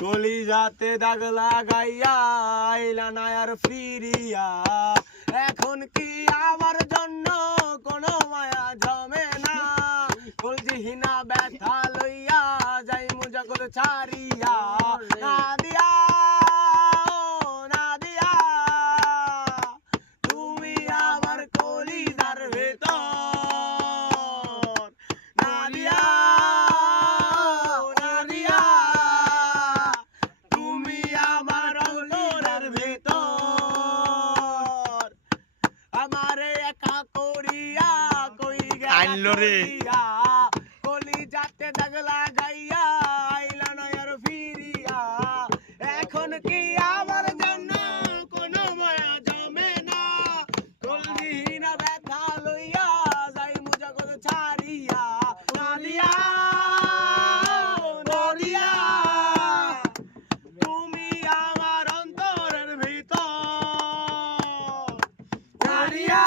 কলিজাতে দাগ লাগাইয়া আইলা না আর ফিরিয়া, এখন কি আমার জন্য কোনো মায়া জমে না, কলজিহীনা ব্যথা লইয়া যাই মুজাগর ছাড়িয়া। নাদিয়া ও নাদিয়া, তুমি আমার কলিজার ভেতর। নাদিয়া ও নাদিয়া, তুমি আমার অন্তরের ভেতর। আমারে একা করিয়া কই আইলো রে। গেলা, কলিজাতে দাগ লাগাইয়া আইলা না আর ফিরিয়া, এখন কি আমার জন্য কোনো মায়া জমে না, কলজিহীনা ব্যথা লইয়া যাই মুজাগর ছাড়িয়া। নাদিয়া ও নাদিয়া, তুমি আমার অন্তরের ভিতর। নাদিয়া।